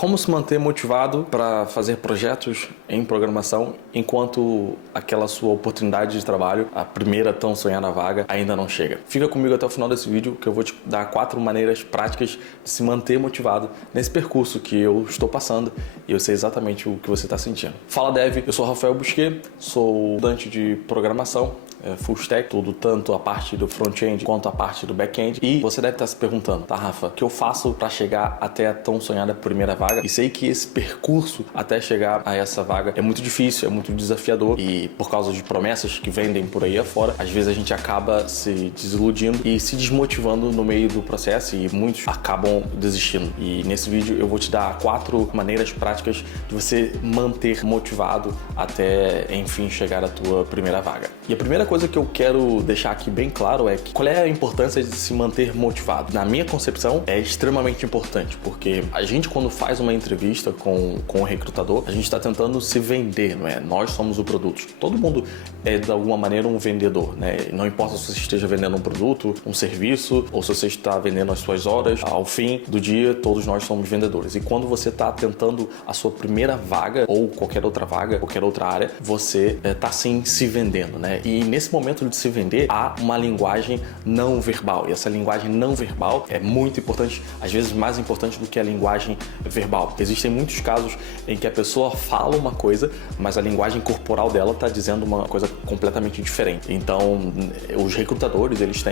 Como se manter motivado para fazer projetos em programação enquanto aquela sua oportunidade de trabalho, a primeira tão sonhada vaga, ainda não chega. Fica comigo até o final desse vídeo que eu vou te dar 4 maneiras práticas de se manter motivado nesse percurso que eu estou passando e eu sei exatamente o que você está sentindo. Fala Dev, eu sou Rafael Busquet, sou estudante de programação, full stack, tudo, tanto a parte do front-end quanto a parte do back-end. E você deve estar se perguntando, tá, Rafa, o que eu faço para chegar até a tão sonhada primeira vaga? E sei que esse percurso até chegar a essa vaga é muito difícil, é muito desafiador e por causa de promessas que vendem por aí afora, às vezes a gente acaba se desiludindo e se desmotivando no meio do processo e muitos acabam desistindo. E nesse vídeo eu vou te dar 4 maneiras práticas de você manter motivado até, enfim, chegar à tua primeira vaga. E a primeira coisa que eu quero deixar aqui bem claro é que qual é a importância de se manter motivado. Na minha concepção, é extremamente importante, porque a gente, quando faz uma entrevista com o recrutador, a gente está tentando se vender, não é? Nós somos o produto. Todo mundo é, de alguma maneira, um vendedor, né? Não importa se você esteja vendendo um produto, um serviço, ou se você está vendendo as suas horas, ao fim do dia, todos nós somos vendedores. E quando você está tentando a sua primeira vaga, ou qualquer outra vaga, qualquer outra área, você está sim se vendendo, né? E nesse momento de se vender, há uma linguagem não verbal. E essa linguagem não verbal é muito importante, às vezes mais importante do que a linguagem verbal. Existem muitos casos em que a pessoa fala uma coisa, mas a linguagem corporal dela está dizendo uma coisa completamente diferente. Então, os recrutadores, eles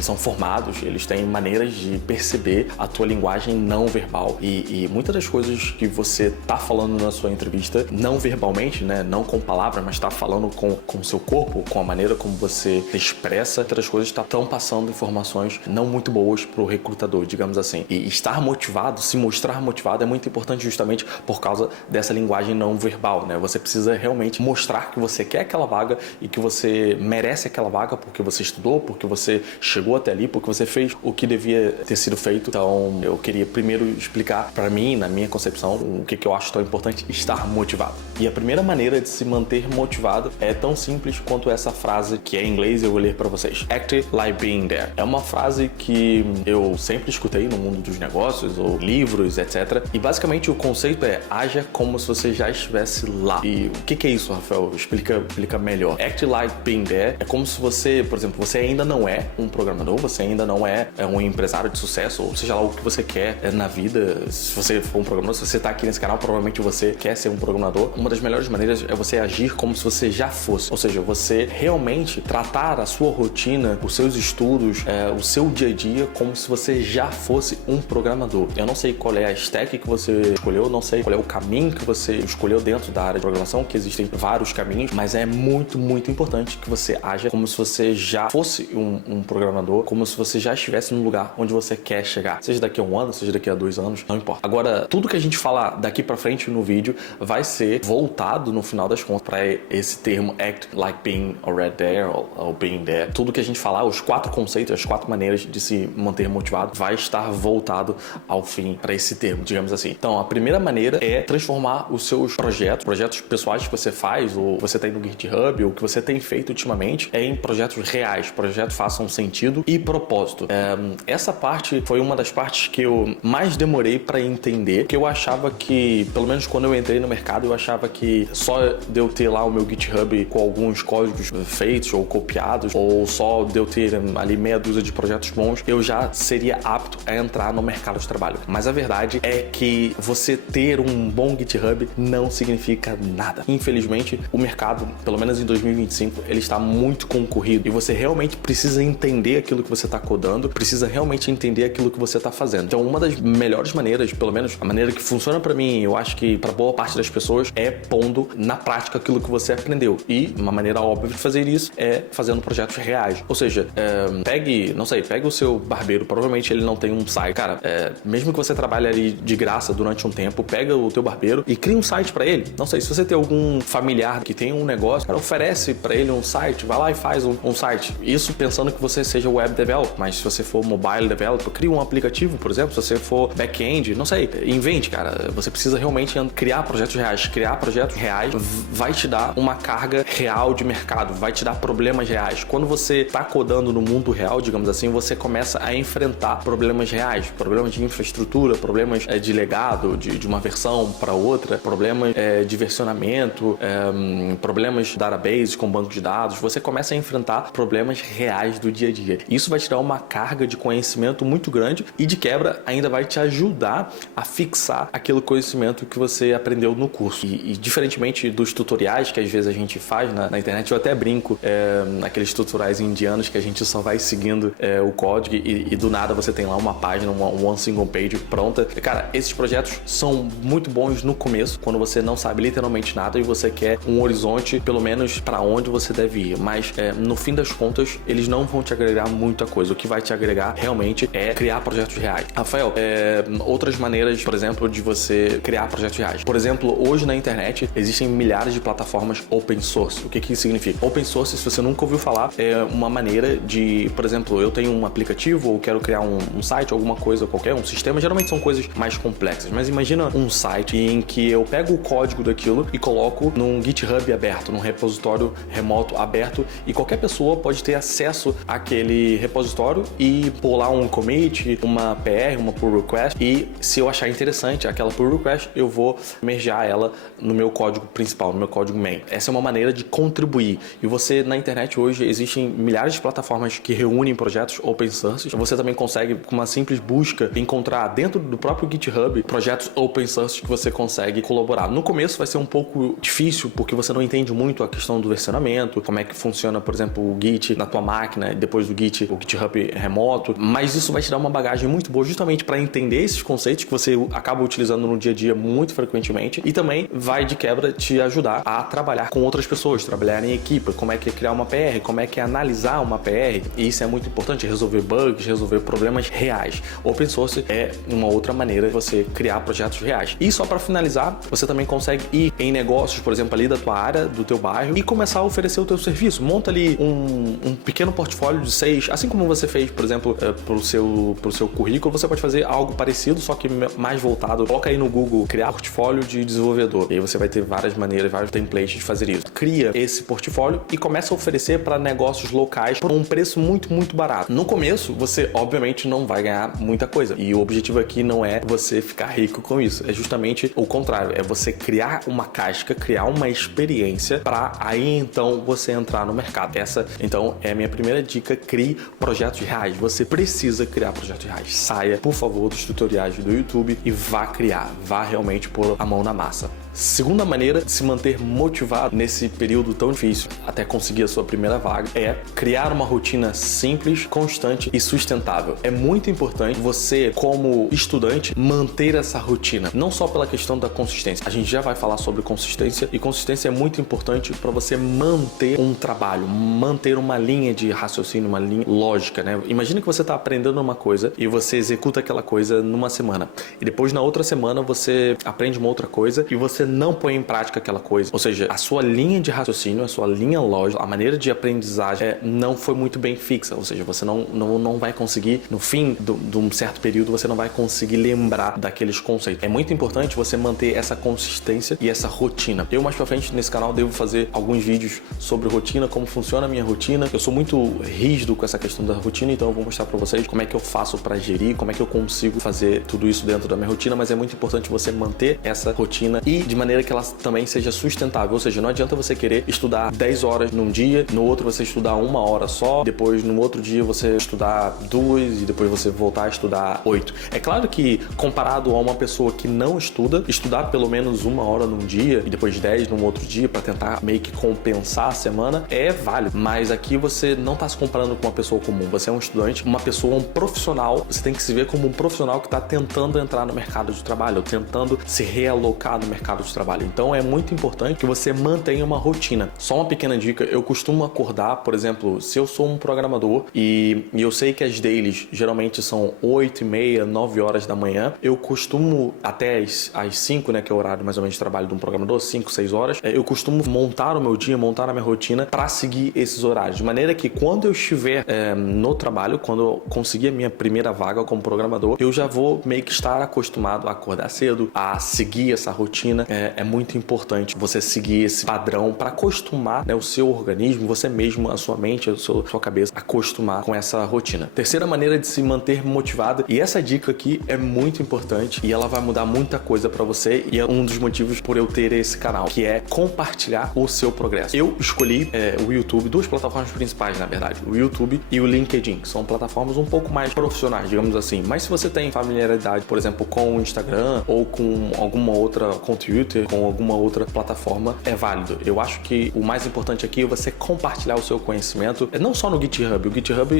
são formados, eles têm maneiras de perceber a tua linguagem não verbal. E muitas das coisas que você está falando na sua entrevista, não verbalmente, né, não com palavras, mas está falando com o seu corpo, com a maneira como você expressa, outras coisas estão passando informações não muito boas para o recrutador, digamos assim. E estar motivado, se mostrar motivado é muito importante justamente por causa dessa linguagem não verbal, né? Você precisa realmente mostrar que você quer aquela vaga e que você merece aquela vaga porque você estudou, porque você chegou até ali, porque você fez o que devia ter sido feito. Então, eu queria primeiro explicar para mim, na minha concepção, o que eu acho tão importante, estar motivado. E a primeira maneira de se manter motivado é tão simples quanto essa frase que é em inglês, eu vou ler para vocês. Act like being there. É uma frase que eu sempre escutei no mundo dos negócios ou livros, etc. E basicamente o conceito é haja como se você já estivesse lá. E o que é isso, Rafael? Explica melhor. Act like being there é como se você, por exemplo, você ainda não é um programador, você ainda não é um empresário de sucesso, ou seja lá o que você quer na vida. Se você for um programador, se você está aqui nesse canal, provavelmente você quer ser um programador. Uma das melhores maneiras é você agir como se você já fosse. Ou seja, você realmente tratar a sua rotina, os seus estudos, o seu dia a dia como se você já fosse um programador. Eu não sei qual é a stack que você escolheu, não sei qual é o caminho que você escolheu dentro da área de programação, que existem vários caminhos, mas é muito, muito importante que você haja como se você já fosse um programador, como se você já estivesse no lugar onde você quer chegar. Seja daqui a 1 ano, seja daqui a 2 anos, não importa. Agora, tudo que a gente falar daqui pra frente no vídeo vai ser voltado, no final das contas, para esse termo act like being already there ou being there. Tudo que a gente falar, os 4 conceitos, as 4 maneiras de se manter motivado, vai estar voltado ao fim para esse termo, digamos assim. Então, a primeira maneira é transformar os seus projetos pessoais que você faz, ou você tem no GitHub, ou que você tem feito ultimamente, em projetos reais, projetos façam sentido e propósito. Essa parte foi uma das partes que eu mais demorei para entender, que eu achava que, pelo menos quando eu entrei no mercado, eu achava que só de eu ter lá o meu GitHub com alguns códigos feitos ou copiados, ou só de eu ter ali meia dúzia de projetos bons, eu já seria apto a entrar no mercado de trabalho. Mas a verdade é que você ter um bom GitHub não significa nada. Infelizmente, o mercado, pelo menos em 2025, ele está muito concorrido e você realmente precisa entender aquilo que você está codando, precisa realmente entender aquilo que você está fazendo. Então, uma das melhores maneiras, pelo menos a maneira que funciona para mim, eu acho que para boa parte das pessoas, é pondo na prática aquilo que você aprendeu. E uma maneira óbvia de fazer isso é fazendo projetos reais. Ou seja, pegue o seu barbeiro, provavelmente ele não tem um site. Cara, mesmo que você trabalhe ali de graça durante um tempo, pega o teu barbeiro e cria um site para ele. Não sei, se você tem algum familiar que tem um negócio, cara, oferece para ele um site, vai lá e faz um site. Isso pensando que você seja web developer, mas se você for mobile developer, cria um aplicativo, por exemplo. Se você for back-end, não sei, invente, cara. Você precisa realmente criar projetos reais. Criar projetos reais vai te dar uma carga real de mercado, vai te dar problemas reais. Quando você está codando no mundo real, digamos assim, você começa a enfrentar problemas reais, problemas de infraestrutura, problemas de legado de uma versão para outra, problemas de versionamento, problemas de database com banco de dados, você começa a enfrentar problemas reais do dia a dia. Isso vai te dar uma carga de conhecimento muito grande e de quebra ainda vai te ajudar a fixar aquele conhecimento que você aprendeu no curso. E diferentemente dos tutoriais que às vezes a gente faz na internet, eu até brinco naqueles tutoriais indianos que a gente só vai seguindo o código e do nada você tem lá uma página, one single page pronta. Cara, esses projetos são muito bons no começo, quando você não sabe literalmente nada e você quer um horizonte, pelo menos para onde você deve ir. Mas no fim das contas, eles não vão te agregar muita coisa. O que vai te agregar realmente é criar projetos reais. Rafael, outras maneiras, por exemplo, de você criar projetos reais. Por exemplo, hoje na internet existem milhares de plataformas open source. O que isso significa? Open source, se você nunca ouviu falar, é uma maneira de, por exemplo, eu tenho um aplicativo ou quero criar um site, alguma coisa qualquer, um sistema. Geralmente são coisas mais complexas, mas imagina um site em que eu pego o código daquilo e coloco num GitHub aberto, num repositório remoto aberto, e qualquer pessoa pode ter acesso àquele repositório e pôr lá um commit, uma PR, uma pull request, e se eu achar interessante aquela pull request, eu vou mergear ela no meu código principal, no meu código main. Essa é uma maneira de contribuir. E você, na internet hoje, existem milhares de plataformas que reúnem projetos open source. Você também consegue, com uma simples busca, encontrar dentro do próprio GitHub projetos open source que você consegue colaborar. No começo vai ser um pouco difícil, porque você não entende muito a questão do versionamento, como é que funciona, por exemplo, o Git na tua máquina, e depois do Git, o GitHub remoto, mas isso vai te dar uma bagagem muito boa justamente para entender esses conceitos que você acaba utilizando no dia a dia muito frequentemente, e também vai de quebra te ajudar a trabalhar com outras pessoas, trabalhar em equipe, como é que é criar uma PR, como é que é analisar uma PR, e isso é muito importante, resolver bugs, resolver problemas reais. Open source é uma outra maneira de você criar projetos reais. E só para finalizar, você também consegue ir em negócios, por exemplo, ali da tua área, do teu bairro, e começar a oferecer o teu serviço. Monta ali um pequeno portfólio de 6, assim como você fez, por exemplo, pro seu currículo, você pode fazer algo parecido, só que mais voltado. Coloca aí no Google, criar portfólio de desenvolvedor. E aí você vai ter várias maneiras, vários templates de fazer isso. Cria esse portfólio e começa a oferecer para negócios locais por um preço muito, muito barato. No começo, você obviamente não vai ganhar muita coisa. E o objetivo aqui não é você ficar rico com isso. É justamente o contrário. É você criar uma casca, criar uma experiência para aí então você entrar no mercado. Essa, então, é a minha primeira dica. Crie projetos reais. Você precisa criar projetos reais. Saia, por favor, dos tutoriais do YouTube e vá criar. Vá realmente pôr a mão na massa. Segunda maneira de se manter motivado nesse período tão difícil até conseguir a sua primeira vaga é criar uma rotina simples, constante e sustentável. É muito importante você, como estudante, manter essa rotina, não só pela questão da consistência. A gente já vai falar sobre consistência, e consistência é muito importante para você manter um trabalho, manter uma linha de raciocínio, uma linha lógica, né? Imagina que você está aprendendo uma coisa e você executa aquela coisa numa semana, e depois na outra semana você aprende uma outra coisa e você não põe em prática aquela coisa. Ou seja, a sua linha de raciocínio, a sua linha lógica, a maneira de aprendizagem não foi muito bem fixa. Ou seja, você não vai conseguir, no fim de um certo período, você não vai conseguir lembrar daqueles conceitos. É muito importante você manter essa consistência e essa rotina. Eu, mais pra frente, nesse canal, devo fazer alguns vídeos sobre rotina, como funciona a minha rotina. Eu sou muito rígido com essa questão da rotina, então eu vou mostrar pra vocês como é que eu faço pra gerir, como é que eu consigo fazer tudo isso dentro da minha rotina, mas é muito importante você manter essa rotina e de maneira que ela também seja sustentável. Ou seja, não adianta você querer estudar 10 horas num dia, no outro você estudar 1 hora só, depois no outro dia você estudar 2 e depois você voltar a estudar 8. É claro que comparado a uma pessoa que não estuda, estudar pelo menos 1 hora num dia e depois 10 num outro dia para tentar meio que compensar a semana é válido. Mas aqui você não está se comparando com uma pessoa comum. Você é um estudante, uma pessoa, um profissional. Você tem que se ver como um profissional que está tentando entrar no mercado de trabalho, tentando se realocar no mercado de trabalho. Então é muito importante que você mantenha uma rotina. Só uma pequena dica, eu costumo acordar, por exemplo, se eu sou um programador e eu sei que as dailies geralmente são 8h30, 9 horas da manhã, eu costumo até às 5, né, que é o horário mais ou menos de trabalho de um programador, 5, 6 horas, eu costumo montar o meu dia, montar a minha rotina para seguir esses horários, de maneira que quando eu estiver no trabalho, quando eu conseguir a minha primeira vaga como programador, eu já vou meio que estar acostumado a acordar cedo, a seguir essa rotina. É muito importante você seguir esse padrão para acostumar, né, o seu organismo, você mesmo, a sua mente, a sua cabeça, acostumar com essa rotina. Terceira maneira de se manter motivado, e essa dica aqui é muito importante, importante e ela vai mudar muita coisa para você, e é um dos motivos por eu ter esse canal, que é compartilhar o seu progresso. Eu escolhi o YouTube, duas plataformas principais, na verdade, o YouTube e o LinkedIn, que são plataformas um pouco mais profissionais, digamos assim. Mas se você tem familiaridade, por exemplo, com o Instagram ou com alguma outra, com o Twitter, com alguma outra plataforma, é válido. Eu acho que o mais importante aqui é você compartilhar o seu conhecimento, não só no GitHub. O GitHub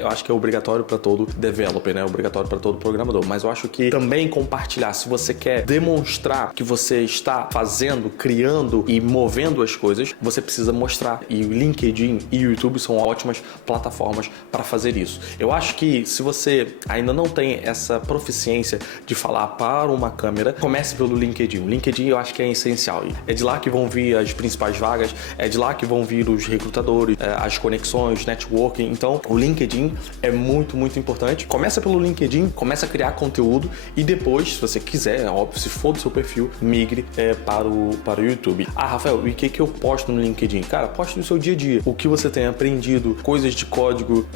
eu acho que é obrigatório para todo developer, né? Obrigatório para todo programador. Mas eu acho que também compartilhar, se você quer demonstrar que você está fazendo, criando e movendo as coisas, você precisa mostrar. E o LinkedIn e o YouTube são ótimas plataformas para fazer isso. Eu acho que se você ainda não tem essa proficiência de falar para uma câmera, comece pelo LinkedIn. O LinkedIn eu acho que é essencial. É de lá que vão vir as principais vagas, é de lá que vão vir os recrutadores, as conexões, networking. Então, o LinkedIn é muito, muito importante. Começa pelo LinkedIn, começa a criar conteúdo e depois, se você quiser, óbvio, se for do seu perfil, migre para o YouTube. Ah, Rafael, e o que eu posto no LinkedIn? Cara, poste no seu dia a dia. O que você tem aprendido, coisas de código,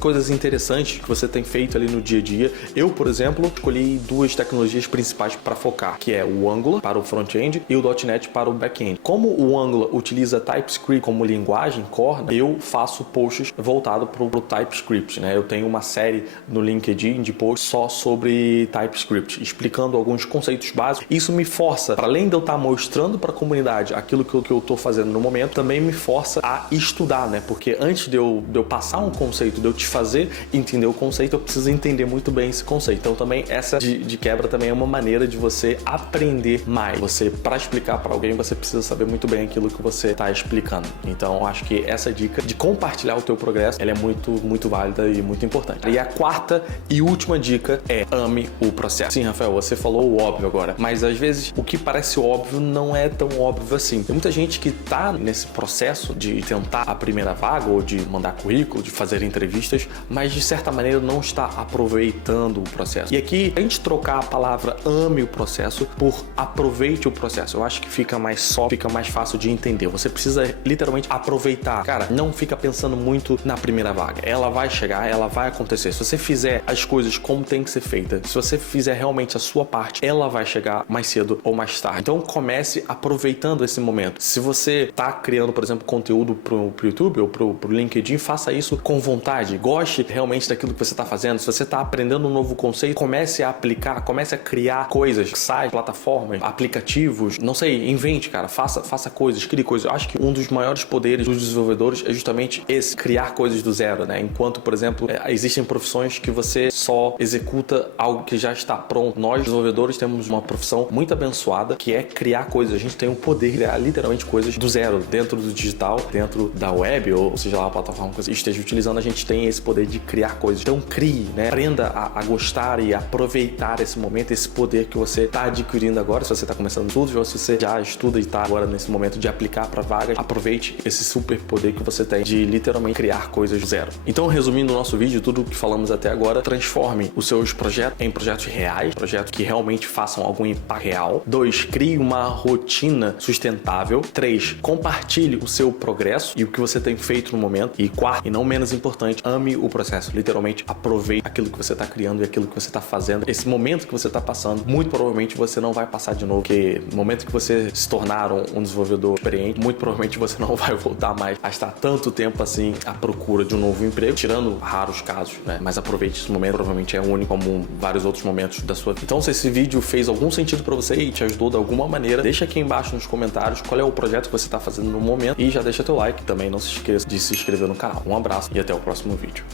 coisas interessantes que você tem feito ali no dia a dia. Eu, por exemplo, escolhi duas tecnologias principais para focar, que é o Angular para o front-end e o .NET para o back-end. Como o Angular utiliza TypeScript como linguagem core, eu faço posts voltados para o TypeScript, né? Eu tenho uma série no LinkedIn de posts só sobre TypeScript, explicando alguns conceitos básicos. Isso me força, para além de eu estar mostrando para a comunidade aquilo que eu estou fazendo no momento, também me força a estudar, né? Porque antes de eu passar um conceito, de eu te fazer entender o conceito, eu preciso entender muito bem esse conceito. Então também essa de quebra também é uma maneira de você aprender mais. Você, para explicar para alguém, você precisa saber muito bem aquilo que você está explicando. Então acho que essa dica de compartilhar o teu progresso, ela é muito, muito válida e muito importante. E a quarta e última dica é: ame o processo. Sim, Rafael, você falou o óbvio agora, mas às vezes o que parece óbvio não é tão óbvio assim. Tem muita gente que tá nesse processo de tentar a primeira vaga ou de mandar currículo, de fazer entrevistas, mas de certa maneira não está aproveitando o processo. E aqui, a gente trocar a palavra ame o processo por aproveite o processo, eu acho que fica mais só, fica mais fácil de entender. Você precisa literalmente aproveitar. Cara, não fica pensando muito na primeira vaga. Ela vai chegar, ela vai acontecer. Se você fizer as coisas como tem que ser feita, se você fizer realmente a sua parte, ela vai chegar mais cedo ou mais tarde. Então comece aproveitando esse momento. Se você tá criando, por exemplo, conteúdo pro YouTube ou pro LinkedIn, faça isso com vontade. Goste realmente daquilo que você tá fazendo. Se você tá aprendendo um novo conceito, comece a aplicar, comece a criar coisas, sites, plataformas, aplicativos, não sei, invente, cara, faça coisas, crie coisas. Eu acho que um dos maiores poderes dos desenvolvedores é justamente esse, criar coisas do zero, né? Enquanto, por exemplo, existem profissões que você só executa algo que já está pronto. Nós, desenvolvedores, temos uma profissão muito abençoada, que é criar coisas. A gente tem o poder de criar literalmente coisas do zero, dentro do digital, dentro da web, ou seja lá a plataforma que você esteja utilizando, a gente tem esse poder de criar coisas. Então crie, né? Aprenda a gostar e aproveitar esse momento, esse poder que você está adquirindo agora, se você está começando estudos, ou se você já estuda e está agora nesse momento de aplicar para vagas, aproveite esse super poder que você tem de literalmente criar coisas do zero. Então, resumindo o nosso vídeo, tudo o que falamos até agora, transforme os seus projetos em projetos reais, projetos que realmente façam algum impacto real. 2, crie uma rotina sustentável. 3, compartilhe o seu progresso e o que você tem feito no momento. E 4, e não menos importante, ame o processo. Literalmente, aproveite aquilo que você está criando e aquilo que você está fazendo. Esse momento que você está passando, muito provavelmente você não vai passar de novo, porque no momento que você se tornar um desenvolvedor experiente, muito provavelmente você não vai voltar mais a estar tanto tempo assim à procura de um novo emprego, tirando raros casos, né? Mas aproveite esse momento, provavelmente é único como vários outros momentos da sua vida. Então, se esse vídeo fez algum sentido para você e te ajudou de alguma maneira, deixa aqui embaixo nos comentários qual é o projeto que você está fazendo no momento e já deixa teu like. Também não se esqueça de se inscrever no canal. Um abraço e até o próximo vídeo.